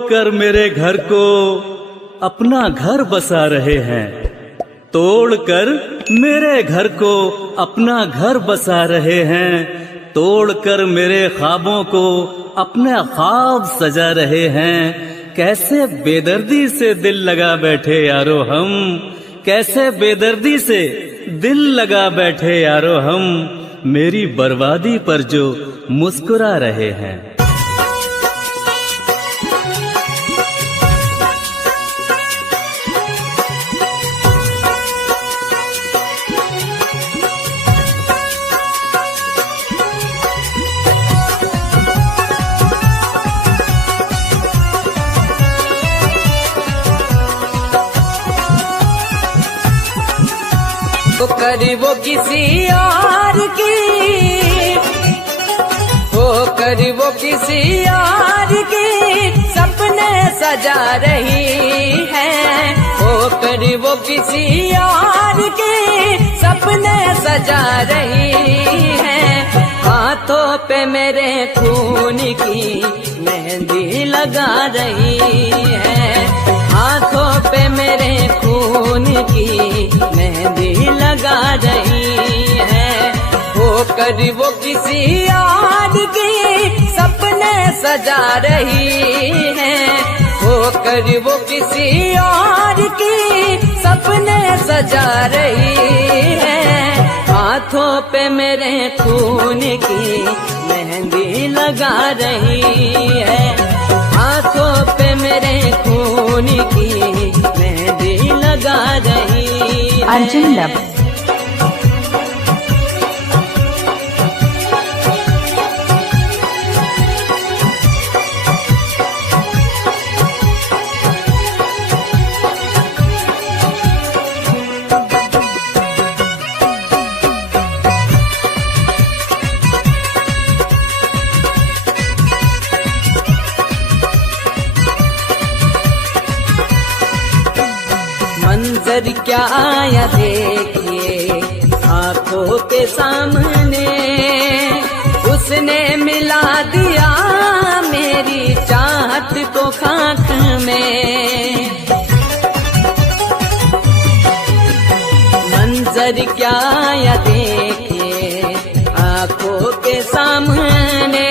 कर मेरे घर को अपना घर बसा रहे हैं, तोड़कर मेरे घर को अपना घर बसा रहे हैं, तोड़कर मेरे ख्वाबों को अपना ख्वाब सजा रहे हैं। कैसे बेदर्दी से दिल लगा बैठे यारो हम, कैसे बेदर्दी से दिल लगा बैठे यारो हम, मेरी बर्बादी पर जो मुस्कुरा रहे हैं। तो करी वो किसी और की, हो करी वो किसी और की सपने सजा रही है, हो करी वो किसी और की सपने सजा रही है। हाथों पे मेरे खून की मेहंदी लगा रही है, हाथों पे मेरे खून की मेहंदी लगा रही है। हो कर वो किसी और की सपने सजा रही है, हो कर वो किसी और की सपने सजा रही है। हाथों पे मेरे खून की मेहंदी लगा रही है, हाथों पे मेरे खून की मेहंदी लगा रही है। अर्जुन लव मंजर क्या आया देखिए आंखों के सामने, उसने मिला दिया मेरी चाहत को खाक में। मंजर क्या आया देखिए आंखों के सामने,